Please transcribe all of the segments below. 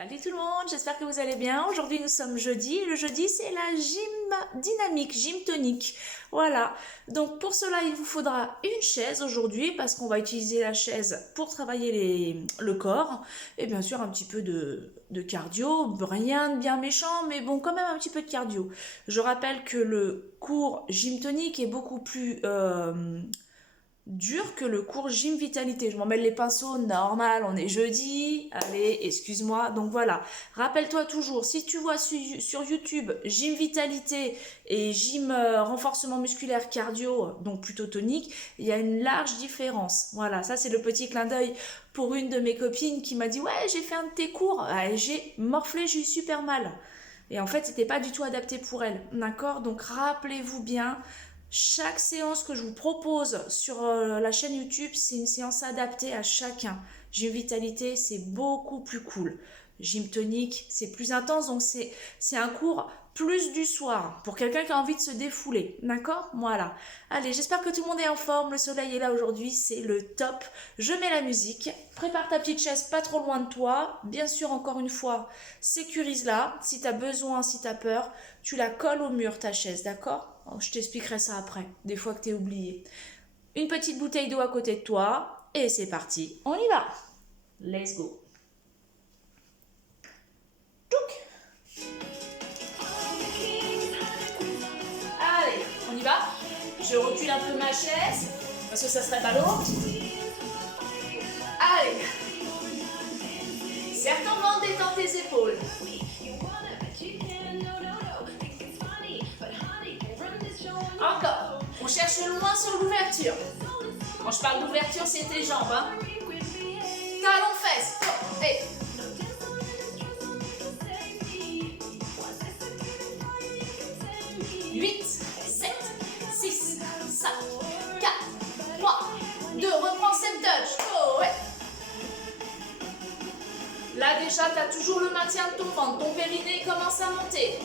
Salut tout le monde, j'espère que vous allez bien. Aujourd'hui nous sommes jeudi et le jeudi c'est la gym dynamique, gym tonique. Voilà, donc pour cela il vous faudra une chaise aujourd'hui parce qu'on va utiliser la chaise pour travailler le corps et bien sûr un petit peu de cardio, rien de bien méchant mais bon quand même un petit peu de cardio. Je rappelle que le cours gym tonique est beaucoup plus dur que le cours gym vitalité. Je m'en mêle les pinceaux, normal, on est jeudi, allez, excuse-moi. Donc voilà, rappelle-toi toujours, si tu vois sur YouTube gym vitalité et gym renforcement musculaire cardio, donc plutôt tonique, il y a une large différence. Voilà, ça c'est le petit clin d'œil pour une de mes copines qui m'a dit ouais, j'ai fait un de tes cours, j'ai morflé, j'ai eu super mal. Et en fait, c'était pas du tout adapté pour elle, d'accord? Donc rappelez-vous bien, chaque séance que je vous propose sur la chaîne YouTube, c'est une séance adaptée à chacun. Gym Vitalité, c'est beaucoup plus cool. Gym Tonique, c'est plus intense, donc c'est un cours plus du soir pour quelqu'un qui a envie de se défouler. D'accord? Voilà. Allez, j'espère que tout le monde est en forme. Le soleil est là aujourd'hui, c'est le top. Je mets la musique. Prépare ta petite chaise pas trop loin de toi. Bien sûr, encore une fois, sécurise-la. Si tu as besoin, si tu as peur, tu la colles au mur ta chaise, d'accord? Je t'expliquerai ça après, des fois que t'es oublié. Une petite bouteille d'eau à côté de toi, et c'est parti, on y va. Let's go. Tchouk. Allez, on y va. Je recule un peu ma chaise, parce que ça serait ballot. Allez. Serre ton ventre, détends tes épaules. Encore. On cherche loin sur l'ouverture. Quand je parle d'ouverture, c'est tes jambes. Hein. Talons fesses. Oh, hey. 8, 7, 6, 5, 4, 3, 2. Reprends cette touch. Oh, ouais. Là déjà, tu as toujours le maintien de ton ventre. Ton périnée commence à monter.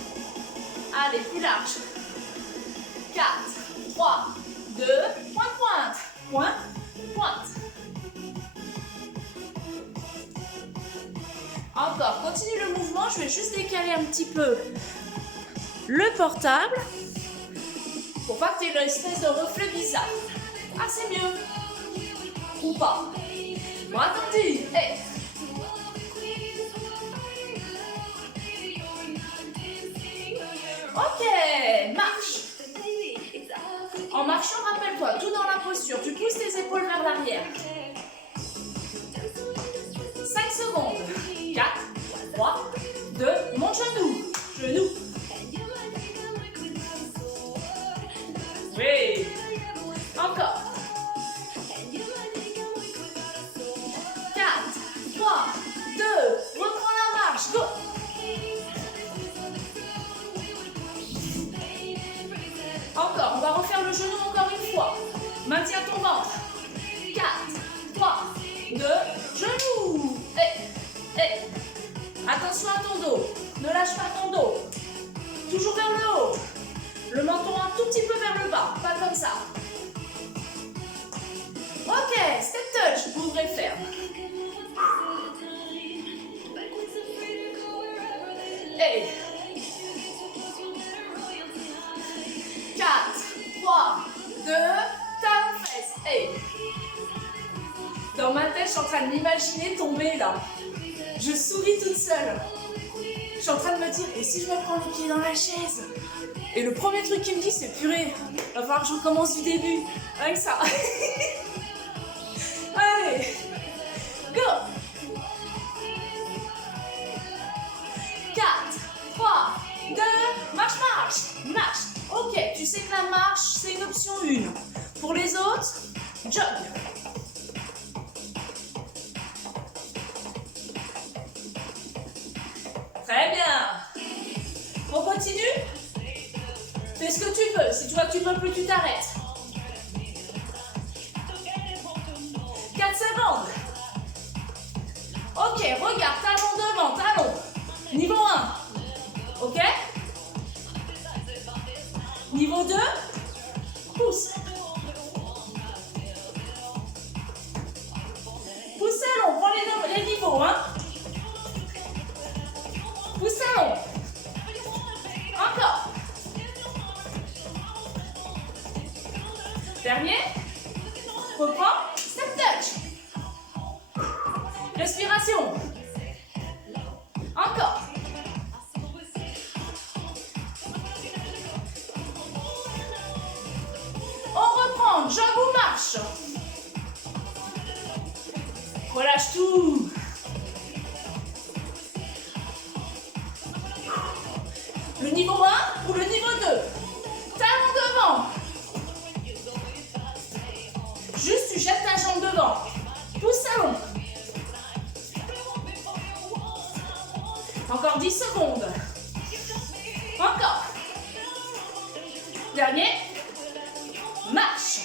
Allez, plus large. 4, 3, 2, pointe, pointe, pointe, pointe. Encore, continue le mouvement, je vais juste décaler un petit peu le portable pour pas que tu aies l'espèce de reflet bizarre. Ah, c'est mieux. Ou pas. Bon, attendez, hey. Ok, marche. En marchant, rappelle-toi, tout dans la posture. Tu pousses tes épaules vers l'arrière. 5 secondes. 4, 3, 2, monte genou. Genou. Oui. Encore. 4, 3, 2, reprends la marche. Go. Encore, on va refaire le genou encore une fois. Maintiens ton ventre. 4, 3, 2, genou. Hey, hey. Attention à ton dos. Ne lâche pas ton dos. Toujours vers le haut. Le menton un tout petit peu vers le bas. Pas comme ça. Ok, step touch. Ouvre et ferme. Hey. 4, 3, 2, talons fesses. Hey. Dans ma tête, je suis en train de m'imaginer tomber là. Je souris toute seule. Je suis en train de me dire, et si je me prends les pieds dans la chaise? Et le premier truc qui me dit, c'est purée, va falloir que je recommence du début. Avec ça. Allez, go. 4, 3, 2, marche, marche, marche. Ok, tu sais que la marche, c'est une option 1. Pour les autres, jog. Très bien. On continue? Fais ce que tu veux. Si tu vois que tu peux plus, tu t'arrêtes. 4 secondes. Ok, regarde, talon devant, talon. Niveau 1. Ok? Niveau 2, pousse. Pousse long, prends les niveaux, hein. option. Encore. On reprend, jog ou marche. Relâche tout. Le niveau 1 ou le niveau 2. Talon devant. Juste, tu jettes ta jambe devant. Pousse talon. Encore 10 secondes. Encore. Dernier. Marche.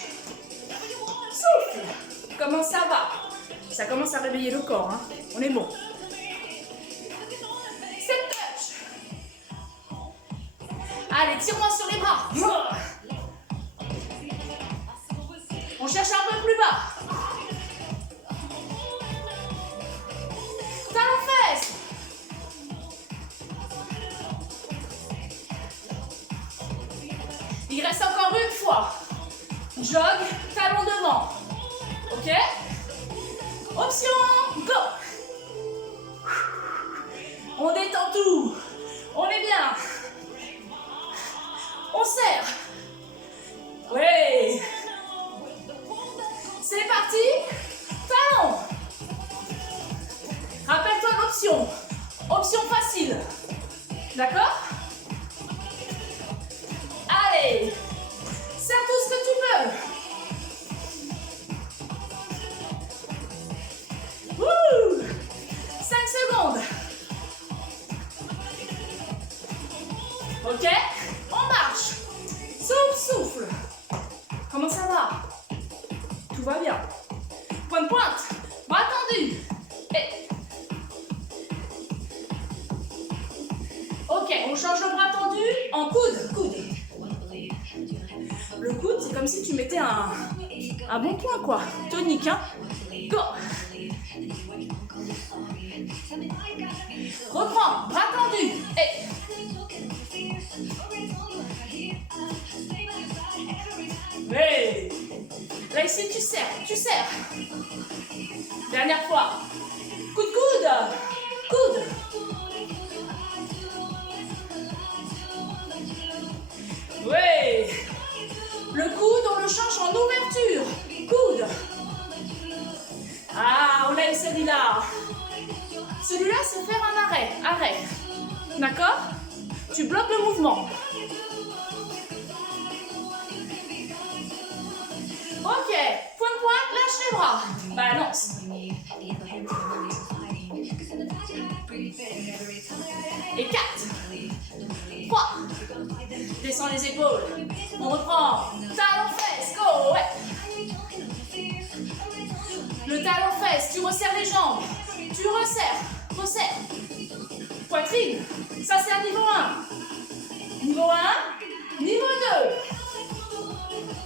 Souffle. Comment ça va? Ça commence à réveiller le corps. Hein. On est bon. Step touch. Allez, tire-moi sur les bras. On cherche un peu plus bas. Talon fesse. Il reste encore une fois. Jog, talon devant. Ok? Option, go. On détend tout. On est bien. On serre. Oui. C'est parti. Talon. Rappelle-toi l'option. Option facile. D'accord? Allez. Serre tout ce que tu peux. Wouh. 5 secondes. Ok? On marche. Souffle, souffle. Comment ça va? Tout va bien. Point de pointe. Bras tendus. Et... Ok, on change le bras tendu en coude. Coude. Le coude, c'est comme si tu mettais un bon point, quoi. Tonique, hein. Go. Reprends, bras tendus. Et... Oui. Là, ici, tu serres, tu serres. Dernière fois. Coude, coude. Coude. Oui. Le coude, on le change en ouverture. Coude. Ah, on aime celui-là. Celui-là, c'est faire un arrêt. Arrêt. D'accord? Tu bloques le mouvement. Ok. Point de pointe, lâche les bras. Balance. Et 4. 3. Descends les épaules. On reprend. Talon fesse. Go. Ouais. Le talon fesse. Tu resserres les jambes. Tu resserres. Resserre. Poitrine. Ça, c'est un niveau 1. Niveau 1. Niveau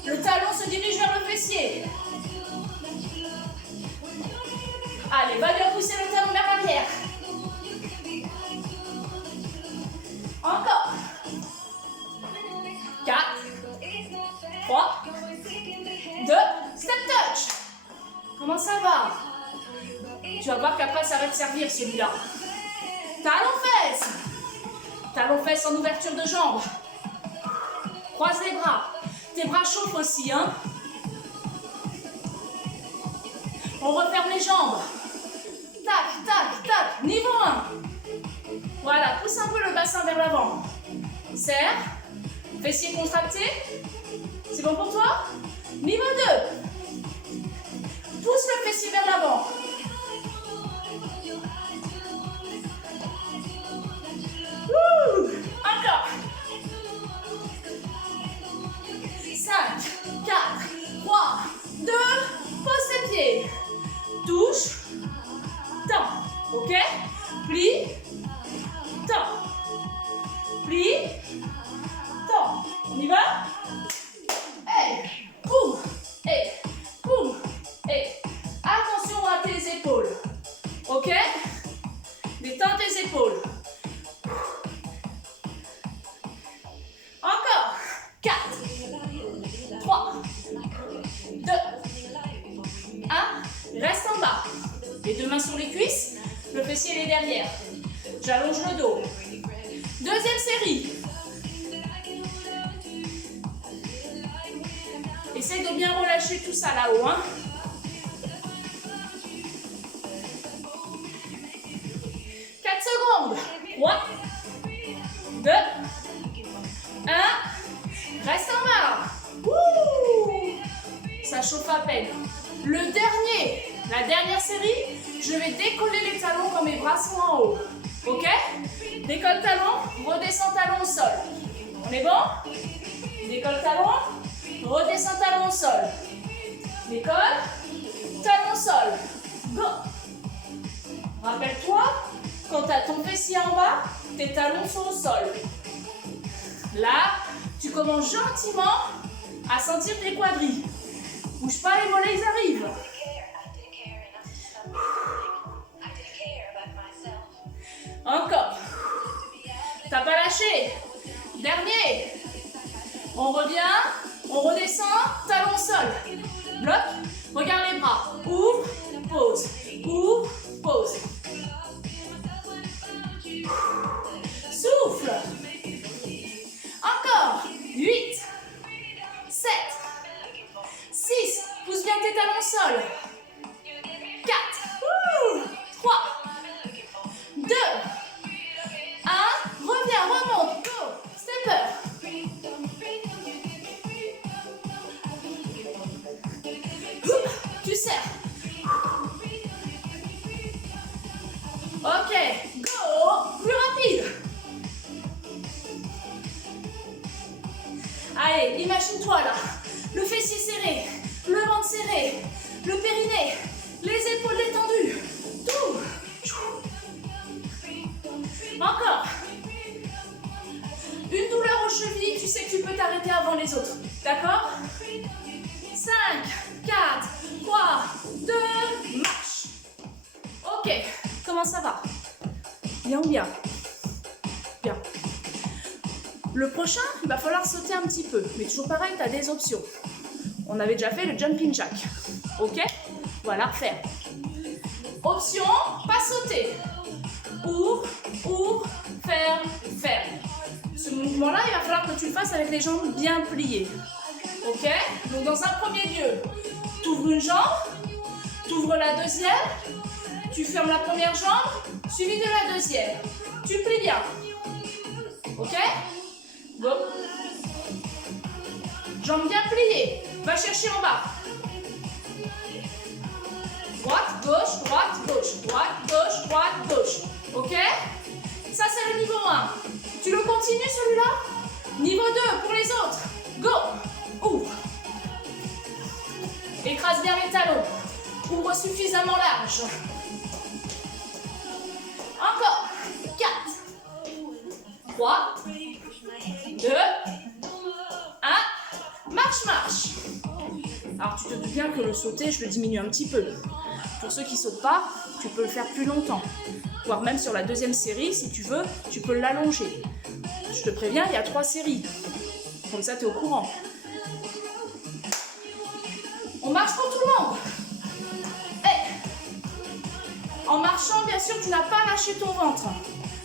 2. Le talon se dirige vers le fessier. Allez, va bien pousser le talon vers l'arrière. Encore. 4, 3, 2, step touch. Comment ça va? Tu vas voir qu'après ça va te servir celui-là. Talon fesse. Talon fesse en ouverture de jambes. Croise les bras. Tes bras chauffent aussi, hein? On referme les jambes. Tac, tac, tac. Niveau 1. Voilà, pousse un peu le bassin vers l'avant. Serre. Fessiers contractés. C'est bon pour toi? Niveau 2. Pousse le fessier vers l'avant. Encore. 5, 4, 3, 2, pose tes pieds. Touche. Tends. Ok? Plie. Tends. Plie. Tends. On y va? Et boum. Et boum. Et attention à tes épaules. Ok? Détends tes épaules. Encore. 4, 3, 2, 1. Reste en bas. Les deux mains sur les cuisses. fessier il est derrière. J'allonge le dos. Deuxième série. Essaye de bien relâcher tout ça là-haut. Hein. 4 secondes. 3, 2, 1. Reste en bas. Ouh, ça chauffe à peine. Le dernier, la dernière série, je vais décoller les talons quand mes bras sont en haut. Ok? Décolle talon, redescends talon au sol. On est bon? Décolle talon, redescends talon au sol. Décolle, talon au sol. Go! Rappelle-toi, quand tu as ton fessier en bas, tes talons sont au sol. Là, tu commences gentiment à sentir tes quadris. Bouge pas, les mollets, ils arrivent. Encore. T'as pas lâché. Dernier. On revient, on redescend, talon au sol. Bloc, regarde les bras. Ouvre, pose. Ouvre, pose. Souffle. Encore. 8, 7, 6. Pousse bien tes talons au sol. 4, 3, 2, 1. Reviens, remonte. Go. Stepper. Tu serres. Ok. Go. Plus rapide. Allez, imagine-toi là. Le fessier serré. Le ventre serré. Le périnée. Les épaules détendues. Tout. Encore. Une douleur aux chevilles, tu sais que tu peux t'arrêter avant les autres. D'accord? 5, 4, 3, 2, marche. Ok, comment ça va? Bien ou bien? Bien. Le prochain, il va falloir sauter un petit peu. Mais toujours pareil, tu as des options. On avait déjà fait le jumping jack. Ok? Voilà, refaire. Option, pas sauter. Ouvre, ouvre, ferme, ferme. Ce mouvement-là, il va falloir que tu le fasses avec les jambes bien pliées. Ok? Donc dans un premier lieu, tu ouvres une jambe, tu ouvres la deuxième, tu fermes la première jambe, suivi de la deuxième. Tu plies bien. Ok? Go. Jambes bien pliées. Va chercher en bas. Droite, gauche, droite, gauche. Droite, gauche, droite, gauche. Ok? Ça, c'est le niveau 1. Tu le continues, celui-là? Niveau 2, pour les autres. Go. Ouvre. Écrase bien les talons. Ouvre suffisamment large. Encore. 4, 3, 2, 1. Marche, marche. Alors, tu te doutes bien que le sauter, je le diminue un petit peu. Pour ceux qui ne sautent pas, tu peux le faire plus longtemps. Voire même sur la deuxième série, si tu veux, tu peux l'allonger. Je te préviens, il y a 3 séries. Comme ça, tu es au courant. On marche pour tout le monde. Hey. En marchant, bien sûr, tu n'as pas lâché ton ventre.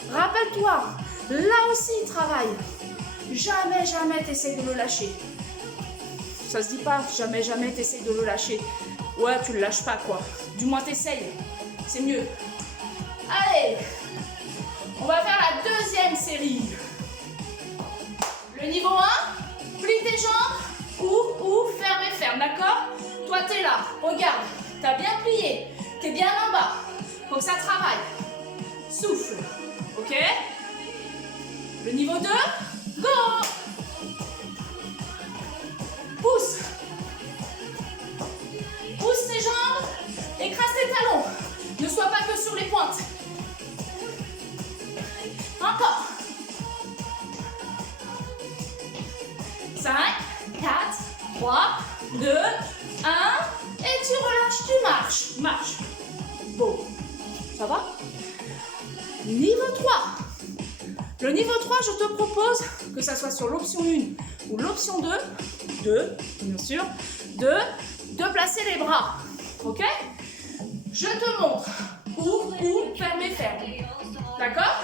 Rappelle-toi, là aussi, il travaille. Jamais, jamais, tu essaies de le lâcher. Ça se dit pas, jamais, jamais, tu essaies de le lâcher. Ouais, tu le lâches pas, quoi. Du moins, t'essayes. C'est mieux. Allez, on va faire la deuxième série. Le niveau 1, plie tes jambes, ouvre, ferme et ferme, d'accord? Toi, t'es là, regarde, t'as bien plié, t'es bien en bas. Faut que ça travaille. Souffle, ok? Le niveau 2, go! Pousse. Pousse tes jambes, écrase tes talons. Ne sois pas que sur les pointes. Encore. 5, 4, 3, 2, 1. Et tu relâches, tu marches. Marche. Bon. Ça va? Niveau 3. Le niveau 3, je te propose que ça soit sur l'option 1 ou l'option 2, bien sûr, de placer les bras. Ok? Je te montre. Ouvre, ferme et ferme. D'accord?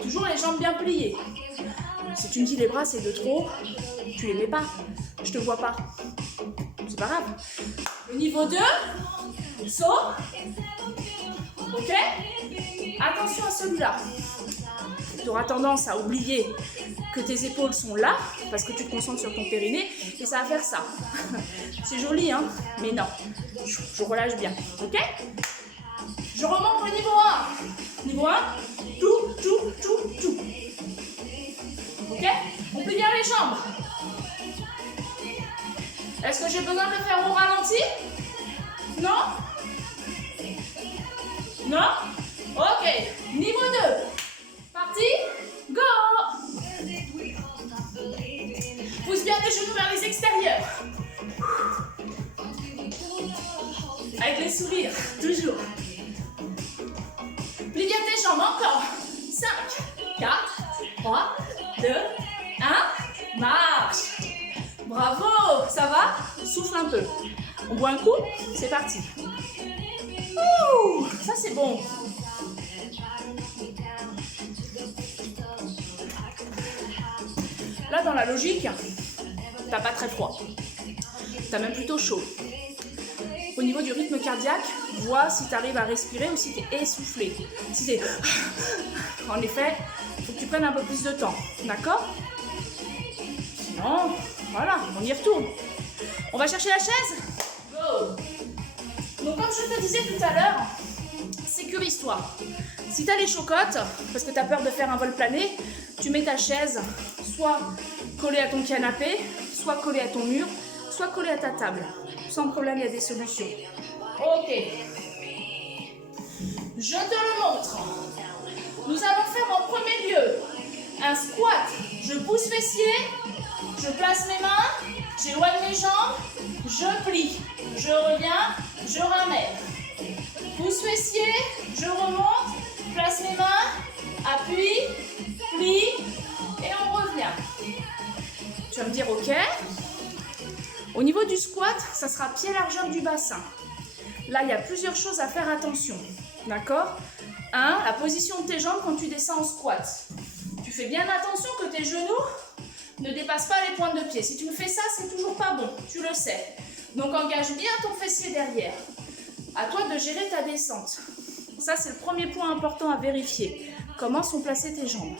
Toujours les jambes bien pliées. Si tu me dis les bras c'est de trop, tu les mets pas. Je te vois pas. C'est pas grave. Le niveau 2, saut. Ok? Attention à celui-là. Tu auras tendance à oublier que tes épaules sont là, parce que tu te concentres sur ton périnée, et ça va faire ça. C'est joli, hein? Mais non. Je relâche bien. Ok? Je remonte au niveau 1. Niveau 1, tout. Ok? On plie bien les jambes. Est-ce que j'ai besoin de le faire au ralenti? Non? Non? Ok. Niveau 2. Parti? Go! Pousse bien les genoux vers les extérieurs. Avec les sourires, toujours. Plie bien tes jambes, encore. 5, 4, 3, 2, 1. Marche. Bravo, ça va? Souffle un peu. On boit un coup? C'est parti. Ouh, ça c'est bon. Là, dans la logique, t'as pas très froid. T'as même plutôt chaud. Au niveau du rythme cardiaque, vois si tu arrives à respirer ou si tu es essoufflé. Si tu es... En effet, il faut que tu prennes un peu plus de temps. D'accord? Sinon, voilà, on y retourne. On va chercher la chaise? Go! Donc comme je te disais tout à l'heure, sécurise-toi. Si tu as les chocottes, parce que tu as peur de faire un vol plané, tu mets ta chaise soit collée à ton canapé, soit collée à ton mur, soit collée à ta table. Sans problème, il y a des solutions. Ok. Je te le montre. Nous allons faire en premier lieu un squat. Je pousse fessier, je place mes mains, j'éloigne mes jambes, je plie, je reviens, je ramène. Pousse fessier, je remonte, place mes mains, appuie, plie et on revient. Tu vas me dire ok. Au niveau du squat, ça sera pied largeur du bassin. Là, il y a plusieurs choses à faire attention. D'accord? 1. La position de tes jambes quand tu descends en squat. Tu fais bien attention que tes genoux ne dépassent pas les pointes de pied. Si tu me fais ça, c'est toujours pas bon. Tu le sais. Donc, engage bien ton fessier derrière. À toi de gérer ta descente. Ça, c'est le premier point important à vérifier. Comment sont placées tes jambes.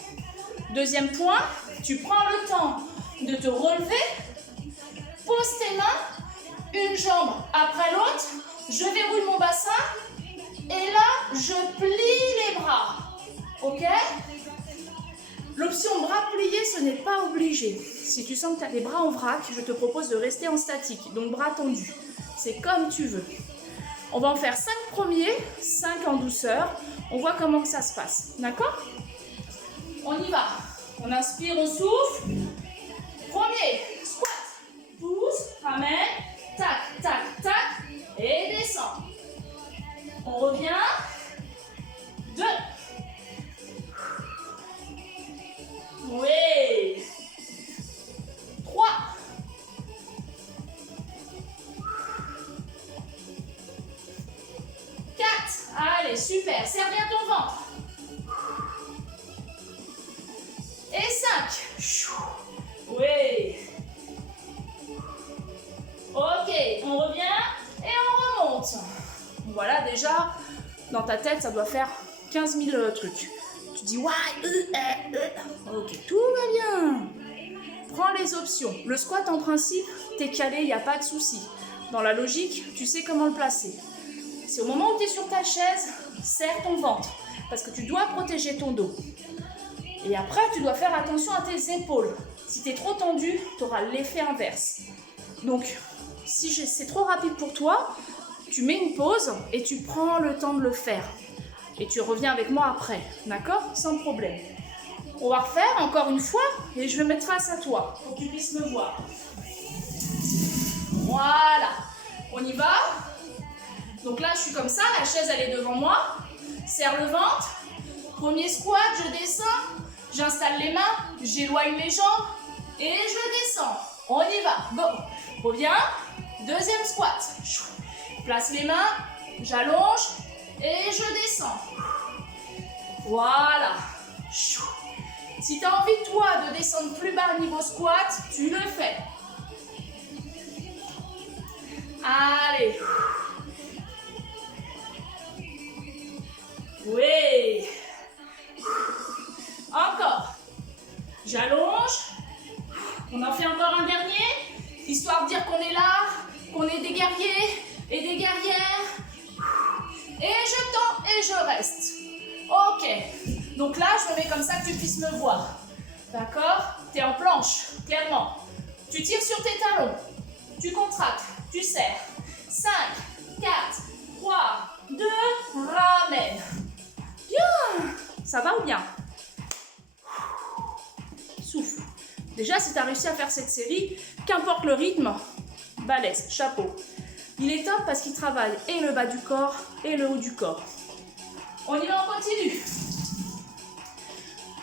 Deuxième point, tu prends le temps de te relever. Pose tes mains, une jambe après l'autre, je verrouille mon bassin et là, je plie les bras. Ok? L'option bras pliés, ce n'est pas obligé. Si tu sens que tu as les bras en vrac, je te propose de rester en statique, donc bras tendus. C'est comme tu veux. On va en faire 5 premiers, 5 en douceur. On voit comment ça se passe. D'accord? On y va. On inspire, on souffle. Premier, squat. Pousse, ramène, tac, tac, tac, et descend. On revient. 2. Oui. 3. 4. Allez, super. Serre bien ton ventre. Et 5. Oui. Ok, on revient et on remonte. Voilà, déjà, dans ta tête, ça doit faire 15 000 trucs. Tu dis, ouais, ok, tout va bien. Prends les options. Le squat, en principe, t'es calé, il n'y a pas de souci. Dans la logique, tu sais comment le placer. C'est au moment où tu es sur ta chaise, serre ton ventre, parce que tu dois protéger ton dos. Et après, tu dois faire attention à tes épaules. Si tu es trop tendu, tu auras l'effet inverse. Donc, si c'est trop rapide pour toi, tu mets une pause et tu prends le temps de le faire. Et tu reviens avec moi après, d'accord? Sans problème. On va refaire encore une fois et je vais mettre face à toi pour que tu puisses me voir. Voilà. On y va. Donc là, je suis comme ça, la chaise elle est devant moi. Serre le ventre. Premier squat, je descends. J'installe les mains, j'éloigne les jambes et je descends. On y va. Go. Reviens. Deuxième squat. Place les mains, j'allonge et je descends. Voilà. Si tu as envie, toi, de descendre plus bas niveau squat, tu le fais. Allez. Oui. Encore. J'allonge. On en fait encore un dernier, histoire de dire qu'on est là, qu'on est des guerriers et des guerrières. Et je tends et je reste. Ok. Donc là, je me mets comme ça que tu puisses me voir. D'accord? Tu es en planche, clairement. Tu tires sur tes talons. Tu contractes, tu serres. 5, 4, 3, 2, ramène. Bien. Ça va ou bien? Souffle. Déjà, si tu as réussi à faire cette série, qu'importe le rythme, balèze, chapeau. Il est top parce qu'il travaille et le bas du corps et le haut du corps. On y va, on continue.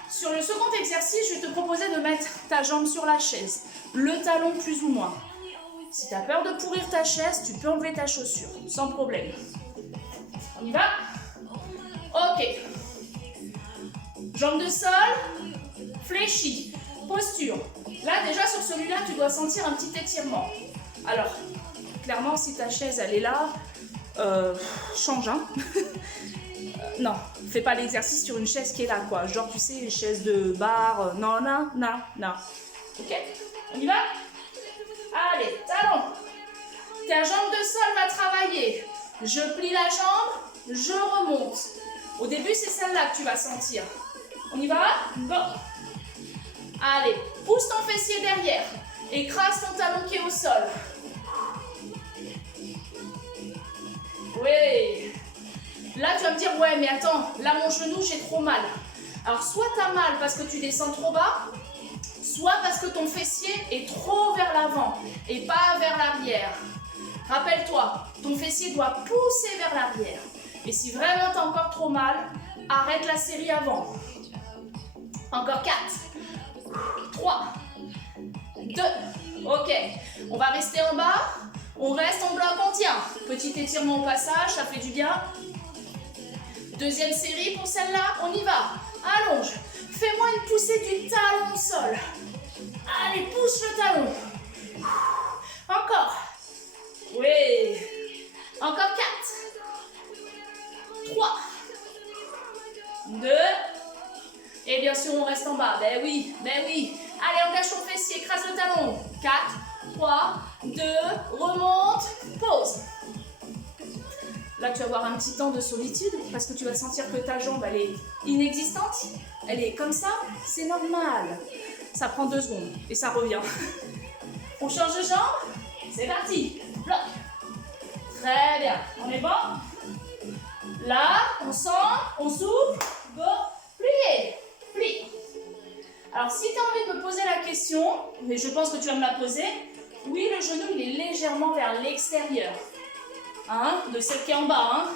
Sur le second exercice, je te proposais de mettre ta jambe sur la chaise, le talon plus ou moins. Si tu as peur de pourrir ta chaise, tu peux enlever ta chaussure, sans problème. On y va? Ok. Jambe de sol, fléchie. Posture. Là, déjà, sur celui-là, tu dois sentir un petit étirement. Alors, clairement, si ta chaise, elle est là, change, hein. Non, fais pas l'exercice sur une chaise qui est là, quoi. Genre, tu sais, une chaise de bar. Non, non, non, non. Ok? On y va? Allez, talon. Ta jambe de sol va travailler. Je plie la jambe, je remonte. Au début, c'est celle-là que tu vas sentir. On y va? Bon. Allez, pousse ton fessier derrière. Écrase ton talon qui est au sol. Oui. Là, tu vas me dire, ouais, mais attends, là, mon genou, j'ai trop mal. Alors, soit tu as mal parce que tu descends trop bas, soit parce que ton fessier est trop vers l'avant et pas vers l'arrière. Rappelle-toi, ton fessier doit pousser vers l'arrière. Et si vraiment tu as encore trop mal, arrête la série avant. Encore 4. 3, 2, ok, on va rester en bas, on reste en bloc, on tient. Petit étirement au passage, ça fait du bien. Deuxième série pour celle-là, on y va. Allonge, fais-moi une poussée du talon au sol. Allez, pousse le talon. Encore. Oui. Encore 4, 3, 2, et bien sûr, on reste en bas. Ben oui, ben oui. Allez, engage ton fessier, écrase le talon. 4, 3, 2, remonte, pause. Là, tu vas avoir un petit temps de solitude parce que tu vas sentir que ta jambe, elle est inexistante. Elle est comme ça, c'est normal. Ça prend 2 secondes et ça revient. On change de jambe. C'est parti. Bloc. Très bien. On est bon? Là, on sent, on souffle. Go. Pliez. Plie. Alors, si tu as envie de me poser la question, mais je pense que tu vas me la poser, oui, le genou, il est légèrement vers l'extérieur. Hein, de celle qui est en bas. Hein.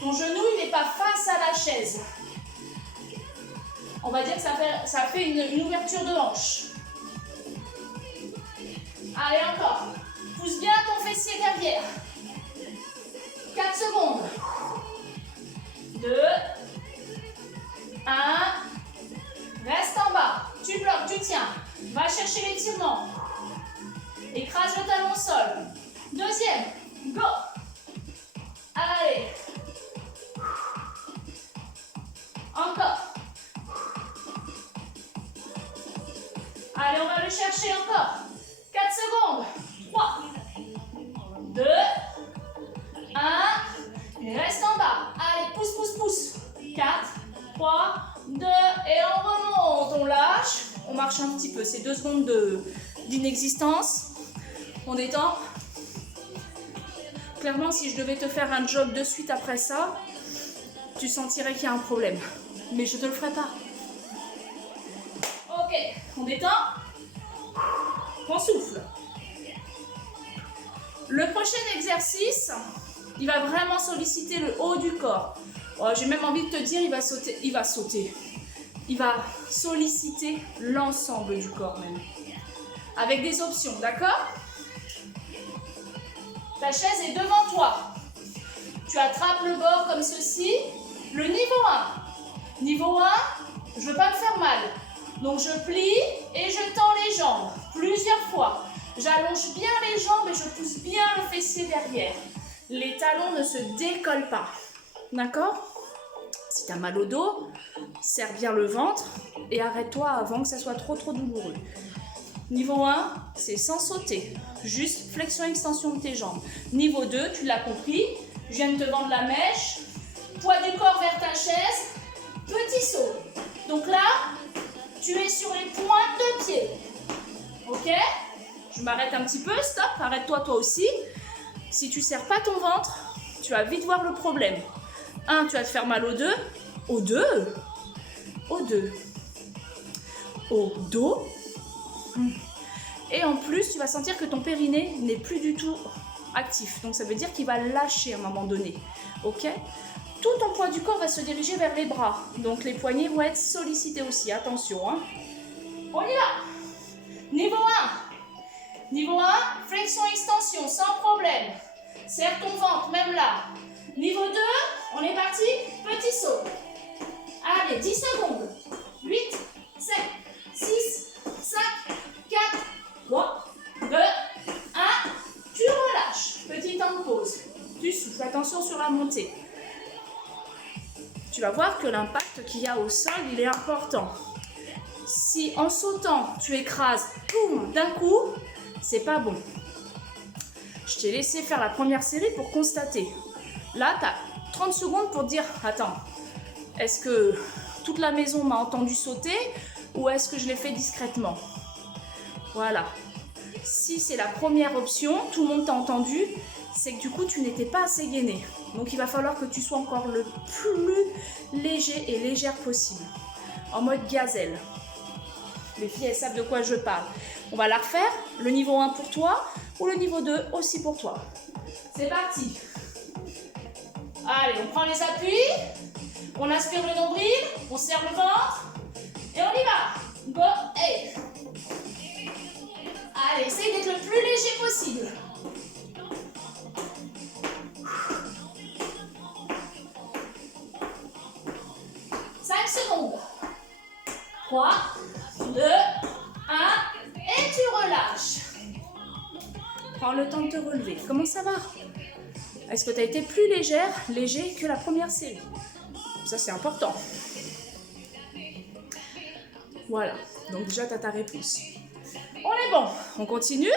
Ton genou, il n'est pas face à la chaise. On va dire que ça fait une ouverture de hanche. Allez, encore. Pousse bien ton fessier derrière. 4 secondes. 2, 1. Reste en bas. Tu bloques, tu tiens. Va chercher l'étirement. Écrase le talon au sol. Deuxième. Go. Allez. Encore. Allez, on va le chercher encore. 4 secondes. 3, 2, 1. Reste en bas. Allez, pousse, pousse, pousse. 4, 3, 2. Et on remonte. On lâche. On marche un petit peu. C'est 2 secondes d'inexistence. On détend. Clairement, si je devais te faire un jog de suite après ça, tu sentirais qu'il y a un problème. Mais je ne te le ferai pas. Ok, on détend. On souffle. Le prochain exercice, il va vraiment solliciter le haut du corps. Oh, j'ai même envie de te dire, il va sauter. Il va solliciter l'ensemble du corps même. Avec des options, d'accord ? Ta chaise est devant toi. Tu attrapes le bord comme ceci. Le niveau 1. Niveau 1, je ne veux pas me faire mal. Donc je plie et je tends les jambes plusieurs fois. J'allonge bien les jambes et je pousse bien le fessier derrière. Les talons ne se décollent pas. D'accord? Si tu as mal au dos, serre bien le ventre et arrête-toi avant que ça soit trop douloureux. Niveau 1, c'est sans sauter. Juste flexion-extension de tes jambes. Niveau 2, tu l'as compris, je viens de te vendre la mèche. Poids du corps vers ta chaise. Petit saut. Donc là, tu es sur les pointes de pied. Ok? Je m'arrête un petit peu, stop, arrête-toi toi aussi. Si tu ne serres pas ton ventre, tu vas vite voir le problème. 1, tu vas te faire mal au 2. Au 2. Au 2. Au dos. Et en plus, tu vas sentir que ton périnée n'est plus du tout actif. Donc ça veut dire qu'il va lâcher à un moment donné. Ok? Tout ton poids du corps va se diriger vers les bras. Donc les poignets vont être sollicités aussi. Attention. Hein. On y va. Niveau 1. Niveau 1, flexion-extension sans problème. Serre ton ventre, même là. Niveau 2, on est parti. Petit saut. Allez, 10 secondes. 8, 7, 6, 5, 4, 3, 2, 1. Tu relâches. Petit temps de pause. Tu souffles. Attention sur la montée. Tu vas voir que l'impact qu'il y a au sol, il est important. Si en sautant, tu écrases, boum, d'un coup, c'est pas bon. Je t'ai laissé faire la première série pour constater. Là, tu as 30 secondes pour dire, attends, est-ce que toute la maison m'a entendu sauter ou est-ce que je l'ai fait discrètement? Voilà. Si c'est la première option, tout le monde t'a entendu, c'est que du coup, tu n'étais pas assez gainé. Donc, il va falloir que tu sois encore le plus léger et légère possible. En mode gazelle. Les filles, elles savent de quoi je parle. On va la refaire. Le niveau 1 pour toi ou le niveau 2 aussi pour toi. C'est parti. Allez, on prend les appuis. On aspire le nombril. On serre le ventre. Et on y va. Go, hey. Allez, essaye d'être le plus léger possible. 5 secondes. 3, 2, 1. Et tu relâches. Prends le temps de te relever. Comment ça va? Est-ce que tu as été plus léger que la première série? Ça, c'est important. Voilà. Donc déjà, tu as ta réponse. On est bon. On continue.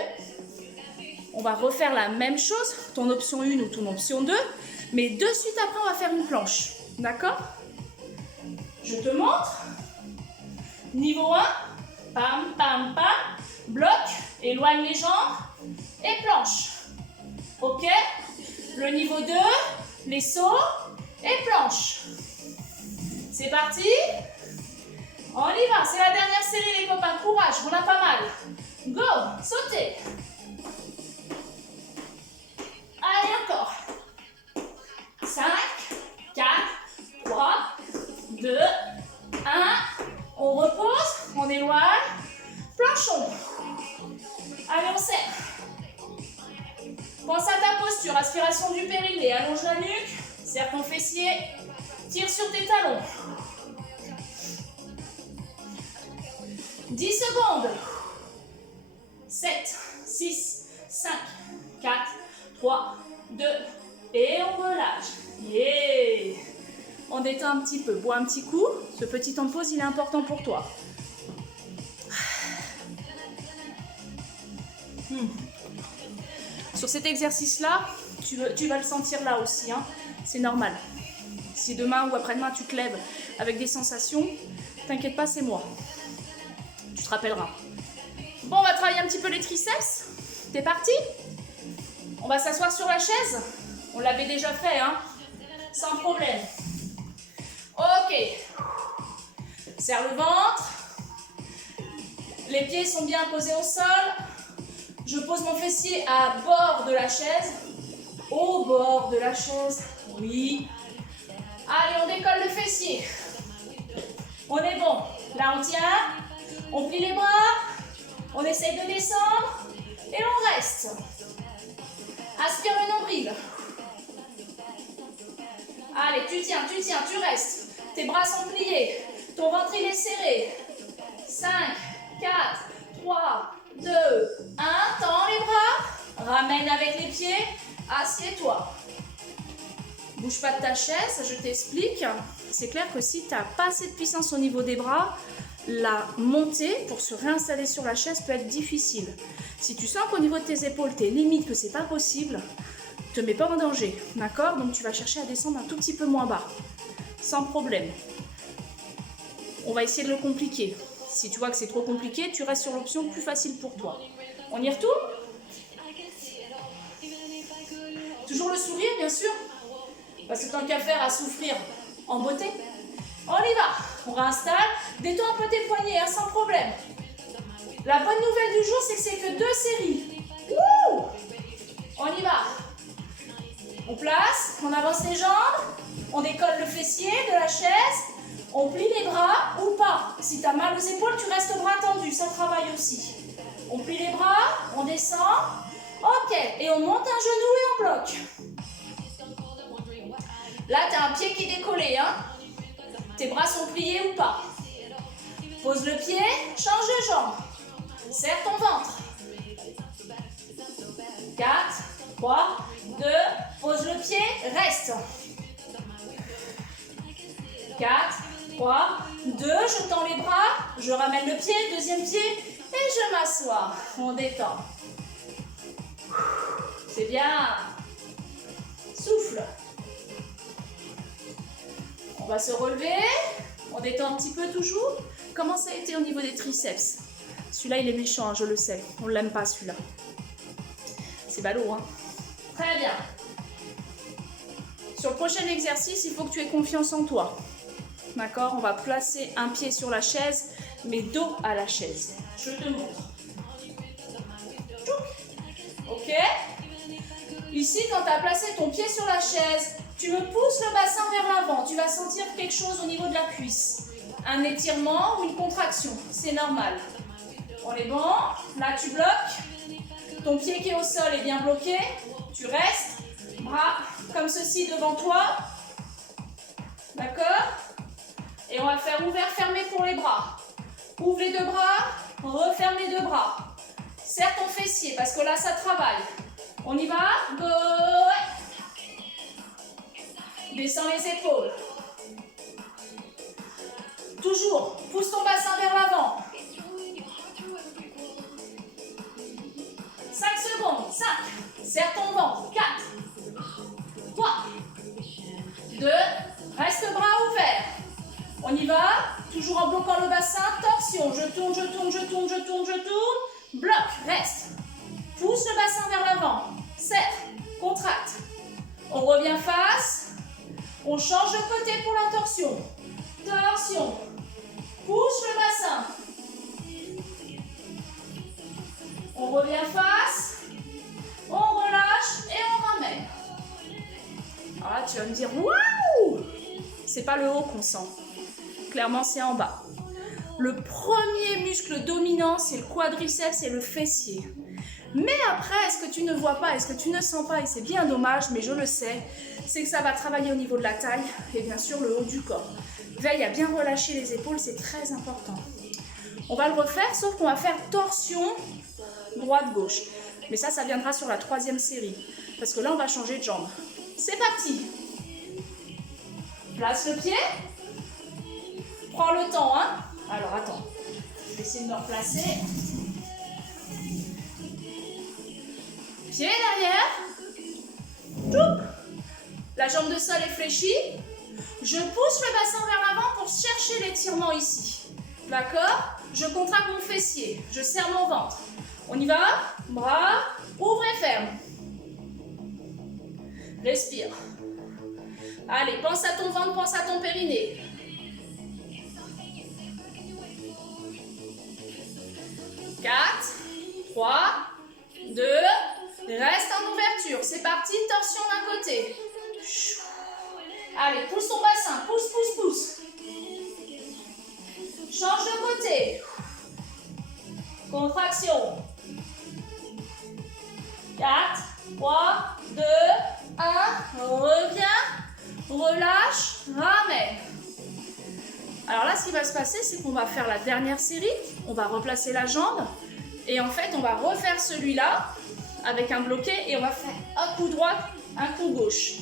On va refaire la même chose, ton option 1 ou ton option 2. Mais de suite après, on va faire une planche. D'accord? Je te montre. Niveau 1. Pam, pam, pam. Bloc. Éloigne les jambes. Et planche. Ok? Le niveau 2. Les sauts. Et planche. C'est parti. On y va. C'est la dernière série, les copains. Courage. On a pas mal. Go. Sautez. Allez, encore. 5, 4, 3, 2, 1. On repose, on éloigne. Planchons. Allez, on serre. Pense à ta posture. Aspiration du périnée. Allonge la nuque. Serre ton fessier. Tire sur tes talons. 10 secondes. 7, 6, 5, 4, 3, 2, et on relâche. Yeah. On détend un petit peu, bois un petit coup. Ce petit temps de pause, il est important pour toi. Sur cet exercice-là, tu vas le sentir là aussi. Hein. C'est normal. Si demain ou après-demain, tu te lèves avec des sensations, t'inquiète pas, c'est moi. Tu te rappelleras. Bon, on va travailler un petit peu les triceps. T'es parti? On va s'asseoir sur la chaise. On l'avait déjà fait, hein? Sans problème. Ok. Serre le ventre. Les pieds sont bien posés au sol. Je pose mon fessier à bord de la chaise. Au bord de la chaise. Oui. Allez, on décolle le fessier. On est bon. Là, on tient. On plie les bras. On essaye de descendre. Et on reste. Aspire le nombril. Allez, tu tiens, tu restes. tes bras sont pliés, ton ventre il est serré. 5, 4, 3, 2, 1, tends les bras, ramène avec les pieds, assieds-toi. Bouge pas de ta chaise, je t'explique. C'est clair que si tu n'as pas assez de puissance au niveau des bras, la montée pour se réinstaller sur la chaise peut être difficile. Si tu sens qu'au niveau de tes épaules, tu es limite, que c'est pas possible, te mets pas en danger, d'accord? Donc tu vas chercher à descendre un tout petit peu moins bas, sans problème. On va essayer de le compliquer. Si tu vois que c'est trop compliqué, tu restes sur l'option plus facile pour toi. On y retourne? Toujours le sourire, bien sûr. Parce que tant qu'à faire à souffrir en beauté. On y va. On réinstalle. Détends un peu tes poignets, hein, sans problème. La bonne nouvelle du jour, c'est que c'est que 2 séries. Wouh! On y va. On place, on avance les jambes, on décolle le fessier de la chaise, on plie les bras ou pas. Si tu as mal aux épaules, tu restes bras tendus, ça travaille aussi. On plie les bras, on descend. Ok, et on monte un genou et on bloque. Là, tu as un pied qui est décollé, hein. Tes bras sont pliés ou pas. Pose le pied, change de jambe. Serre ton ventre. 4, 3, 2, pose le pied, reste. 4, 3, 2, je tends les bras, je ramène le pied, deuxième pied, et je m'assois. On détend. C'est bien. Souffle. On va se relever. On détend un petit peu toujours. Comment ça a été au niveau des triceps? Celui-là, il est méchant, je le sais. On ne l'aime pas, celui-là. C'est ballot, hein? Très bien. Sur le prochain exercice, il faut que tu aies confiance en toi. D'accord? On va placer un pied sur la chaise, mais dos à la chaise. Je te montre. Ok? Ici, quand tu as placé ton pied sur la chaise, tu me pousses le bassin vers l'avant. Tu vas sentir quelque chose au niveau de la cuisse. Un étirement ou une contraction. C'est normal. On est bon? Là, tu bloques. Ton pied qui est au sol est bien bloqué. Tu restes. Bras comme ceci devant toi. D'accord? Et on va faire ouvert-fermé pour les bras. Ouvre les deux bras. Referme les deux bras. Serre ton fessier parce que là, ça travaille. On y va? Go! Descends les épaules. Toujours, pousse ton bassin vers l'avant. 5 secondes. 5. Serre ton ventre. 4. 3. 2. Reste bras ouverts. On y va. Toujours en bloquant le bassin. Torsion. Je tourne, je tourne, je tourne, je tourne, je tourne. Bloque. Reste. Pousse le bassin vers l'avant. Serre. Contracte. On revient face. On change de côté pour la torsion. Torsion. Pousse le bassin. On revient face. On relâche et on ramène. Alors là, tu vas me dire, waouh! C'est pas le haut qu'on sent. Clairement, c'est en bas. Le premier muscle dominant, c'est le quadriceps et le fessier. Mais après, ce que tu ne vois pas et ce que tu ne sens pas, et c'est bien dommage, mais je le sais, c'est que ça va travailler au niveau de la taille et bien sûr le haut du corps. Veille à bien relâcher les épaules, c'est très important. On va le refaire, sauf qu'on va faire torsion droite-gauche. Mais ça viendra sur la 3e série. Parce que là, on va changer de jambe. C'est parti. Place le pied. Prends le temps, hein. Alors, attends. Je vais essayer de me replacer. Pied derrière. Toup. La jambe de sol est fléchie. Je pousse le bassin vers l'avant pour chercher l'étirement ici. D'accord? Je contracte mon fessier. Je serre mon ventre. On y va? Bras, ouvre et ferme. Respire. Allez, pense à ton ventre, pense à ton périnée. 4, 3, 2, reste en ouverture. C'est parti, torsion d'un côté. Allez, pousse ton bassin, pousse, pousse, pousse. Change de côté. Contraction. 4, 3, 2, 1. Reviens. Relâche. Ramène. ce qui va se passer, c'est qu'on va faire la dernière série. On va replacer la jambe. Et en fait, on va refaire celui-là avec un bloqué. Et on va faire un coup droit, un coup gauche.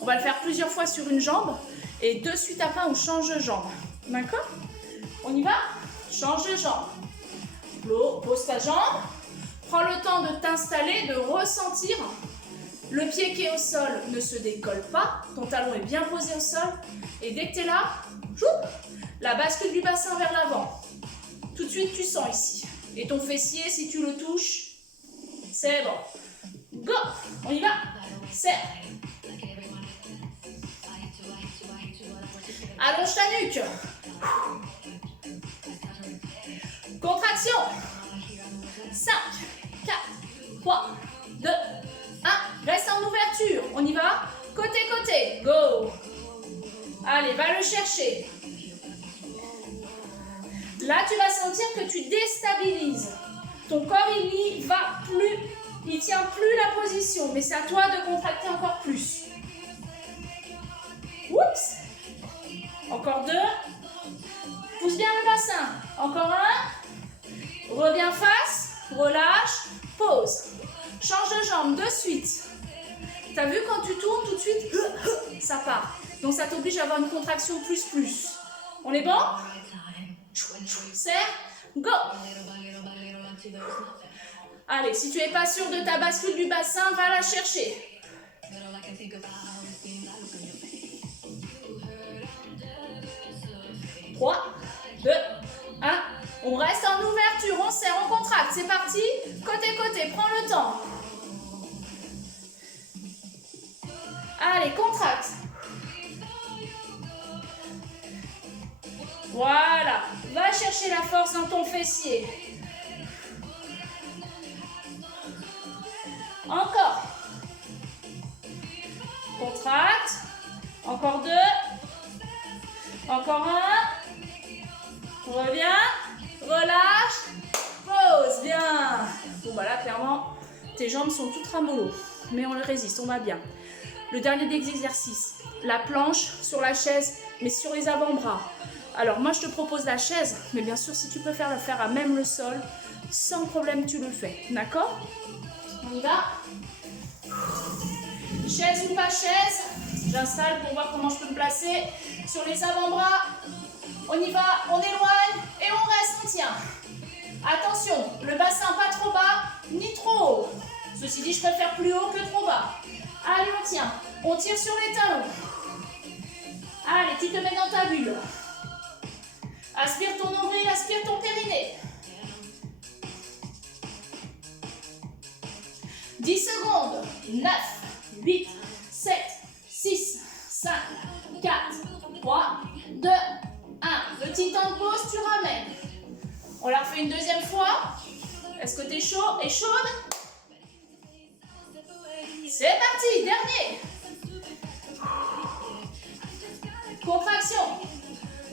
On va le faire plusieurs fois sur une jambe. Et de suite après, on change de jambe. D'accord? On y va? Change de jambe. Pose ta jambe. Prends le temps de t'installer, de ressentir. Le pied qui est au sol ne se décolle pas. Ton talon est bien posé au sol. Et dès que tu es là, la bascule du bassin vers l'avant. Tout de suite, tu sens ici. Et ton fessier, si tu le touches, c'est bon. Go! On y va. Serre. Allonge ta nuque. Contraction. 5, 4, 3, 2, 1. Reste en ouverture. On y va. Côté, côté. Go. Allez, va le chercher. Là, tu vas sentir que tu déstabilises. Ton corps, il n'y va plus. Il ne tient plus la position. Mais c'est à toi de contracter encore plus. Oups. Encore 2. Pousse bien le bassin. Encore 1. Reviens face. Relâche. Pause. Change de jambe de suite. Tu as vu quand tu tournes, tout de suite, ça part. Donc ça t'oblige à avoir une contraction plus. On est bon? Serre. Go. Allez, si tu n'es pas sûr de ta bascule du bassin, va la chercher. 3, 2, 1. On reste en ouverture, on serre, on contracte. C'est parti. Côté, côté, prends le temps. Allez, contracte. Voilà. Va chercher la force dans ton fessier. Encore. Contracte. Encore 2. Encore 1. Reviens. Relâche. Pause. Bien. Bon, bah là, clairement, tes jambes sont toutes ramollo. Mais on le résiste, on va bien. Le dernier des exercices. La planche sur la chaise, mais sur les avant-bras. Alors, moi, je te propose la chaise. Mais bien sûr, si tu peux faire le faire à même le sol, sans problème, tu le fais. D'accord? On y va. Chaise ou pas chaise, j'installe pour voir comment je peux me placer sur les avant-bras. On y va, on éloigne et on reste, on tient. Attention, le bassin pas trop bas ni trop haut. Ceci dit, je préfère plus haut que trop bas. Allez, on tient. On tire sur les talons. Allez, tu te mets dans ta bulle. Aspire ton nombril, aspire ton périnée. 10 secondes. 9, 8, 7, 6, 5, 4, 3, 2, 1. Petit temps de pause, tu ramènes. On la refait une deuxième fois. Est-ce que tu es chaud et chaude? C'est parti, dernier. Contraction.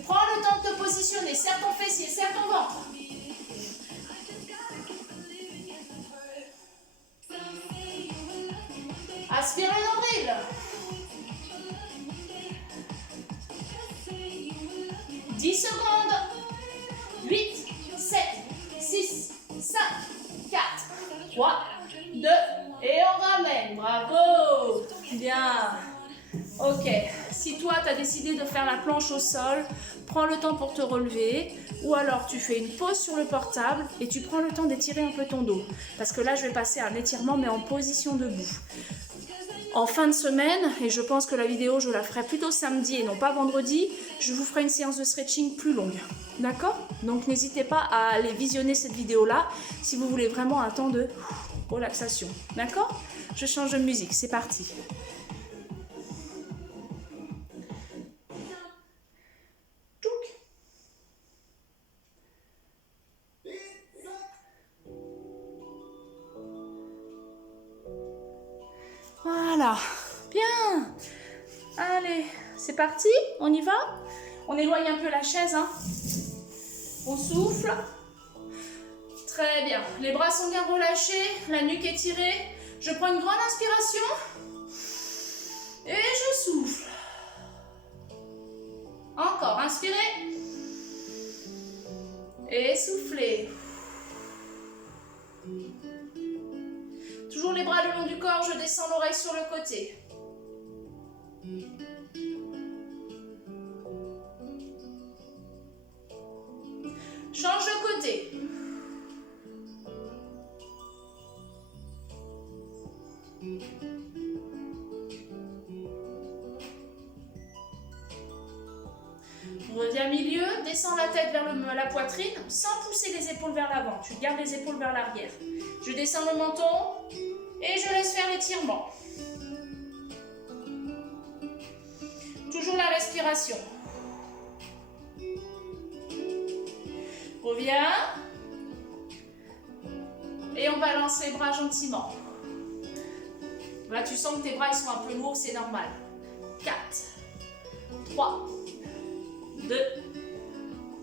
Prends le temps de te positionner. Serre ton fessier, serre ton ventre. Aspire le nombril. 10 secondes. 8, 7, 6, 5, 4, 3, 2, et on ramène. Bravo. Bien. Ok. Si toi, tu as décidé de faire la planche au sol, prends le temps pour te relever. Ou alors, tu fais une pause sur le portable et tu prends le temps d'étirer un peu ton dos. Parce que là, je vais passer à un étirement, mais en position debout. En fin de semaine, et je pense que la vidéo, je la ferai plutôt samedi et non pas vendredi, je vous ferai une séance de stretching plus longue. D'accord? Donc, n'hésitez pas à aller visionner cette vidéo-là si vous voulez vraiment un temps de relaxation. D'accord? Je change de musique, c'est parti. Voilà, bien. Allez, c'est parti, on y va. On éloigne un peu la chaise, hein. On souffle. Très bien, les bras sont bien relâchés, la nuque est tirée. Je prends une grande inspiration et je souffle. Encore, Inspirez. Et soufflez. Toujours les bras le long du corps, je descends l'oreille sur le côté. Change de côté. Reviens milieu, descends la tête vers la poitrine sans pousser les épaules vers l'avant. Tu gardes les épaules vers l'arrière. Je descends le menton et je laisse faire l'étirement. Toujours la respiration. Reviens. Et on balance les bras gentiment. Là, tu sens que tes bras ils sont un peu lourds, c'est normal. 4, 3, 2,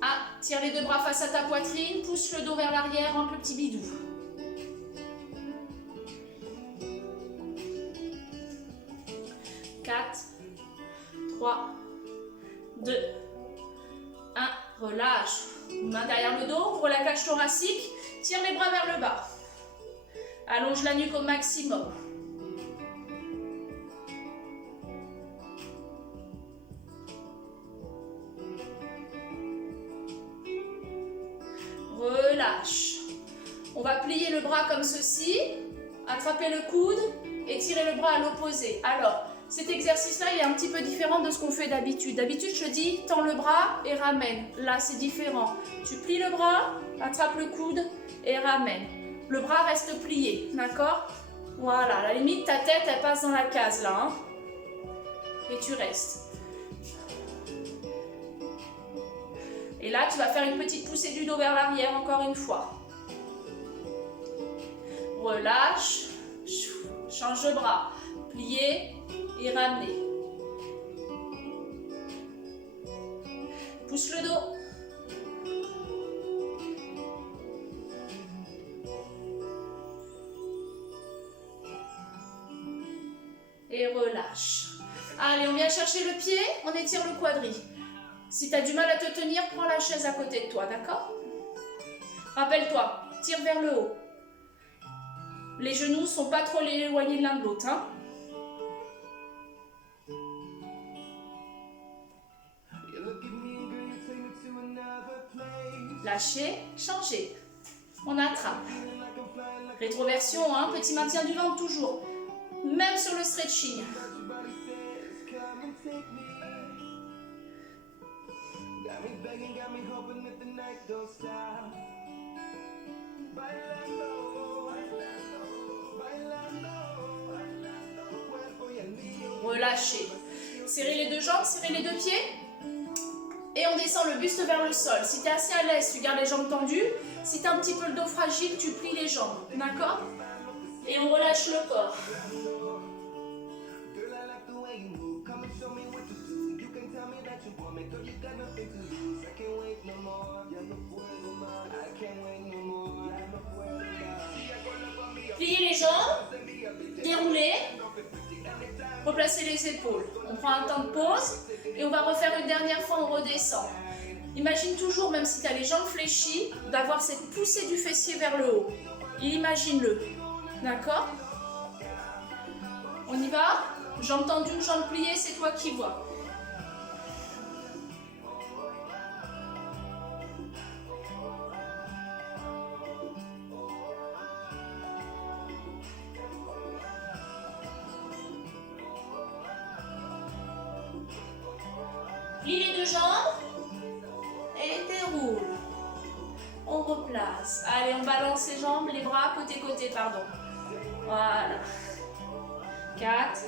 1. Tire les deux bras face à ta poitrine, pousse le dos vers l'arrière, rentre le petit bidou. Quatre, 3, 2, 1. Relâche. Main derrière le dos, ouvre la cage thoracique, tire les bras vers le bas. Allonge la nuque au maximum. Relâche. On va plier le bras comme ceci, attraper le coude et tirer le bras à l'opposé. Alors, cet exercice-là, il est un petit peu différent de ce qu'on fait d'habitude. D'habitude, je dis, tends le bras et ramène. Là, c'est différent. Tu plies le bras, attrape le coude et ramène. Le bras reste plié, d'accord? Voilà, à la limite, ta tête, elle passe dans la case, là. Hein, et tu restes. Et là, tu vas faire une petite poussée du dos vers l'arrière, encore une fois. Relâche. Change de bras. Plier et ramener. Pousse le dos. Et relâche. Allez, on vient chercher le pied, on étire le quadri. Si tu as du mal à te tenir, prends la chaise à côté de toi, d'accord? Rappelle-toi, tire vers le haut. Les genoux ne sont pas trop éloignés l'un de l'autre, hein? Lâchez, changez. On attrape. Rétroversion, hein? Petit maintien du ventre toujours. Même sur le stretching. Relâchez. Serrez les deux jambes, serrez les deux pieds. Et on descend le buste vers le sol. Si tu es assez à l'aise, tu gardes les jambes tendues. Si tu as un petit peu le dos fragile, tu plies les jambes. D'accord? Et on relâche le corps. Pliez les jambes, déroulez, replacez les épaules. On prend un temps de pause et on va refaire une dernière fois, on redescend. Imagine toujours, même si tu as les jambes fléchies, d'avoir cette poussée du fessier vers le haut. Imagine-le, d'accord? On y va? Jambes tendues, jambes pliées, c'est toi qui vois. Plie les deux jambes et déroule. On replace. Allez, on balance les jambes, les bras côté-côté, pardon. Voilà. 4,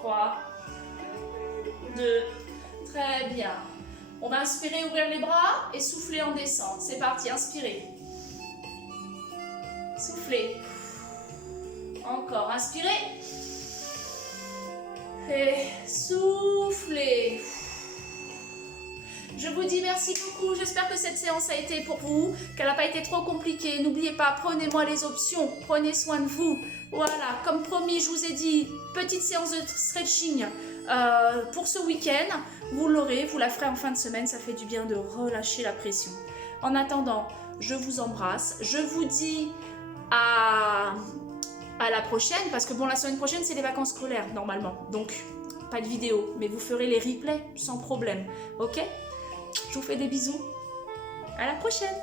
3, 2, très bien. On va inspirer, ouvrir les bras et souffler en descente. C'est parti, inspirez. Soufflez. Encore, inspirez. Et soufflez. Je vous dis merci beaucoup, j'espère que cette séance a été pour vous, qu'elle n'a pas été trop compliquée. N'oubliez pas, prenez-moi les options, prenez soin de vous. Voilà, comme promis, je vous ai dit, petite séance de stretching pour ce week-end, vous l'aurez, vous la ferez en fin de semaine, ça fait du bien de relâcher la pression. En attendant, je vous embrasse, je vous dis à la prochaine, parce que bon, la semaine prochaine, c'est les vacances scolaires, normalement, donc pas de vidéo, mais vous ferez les replays sans problème, ok? Je vous fais des bisous, à la prochaine!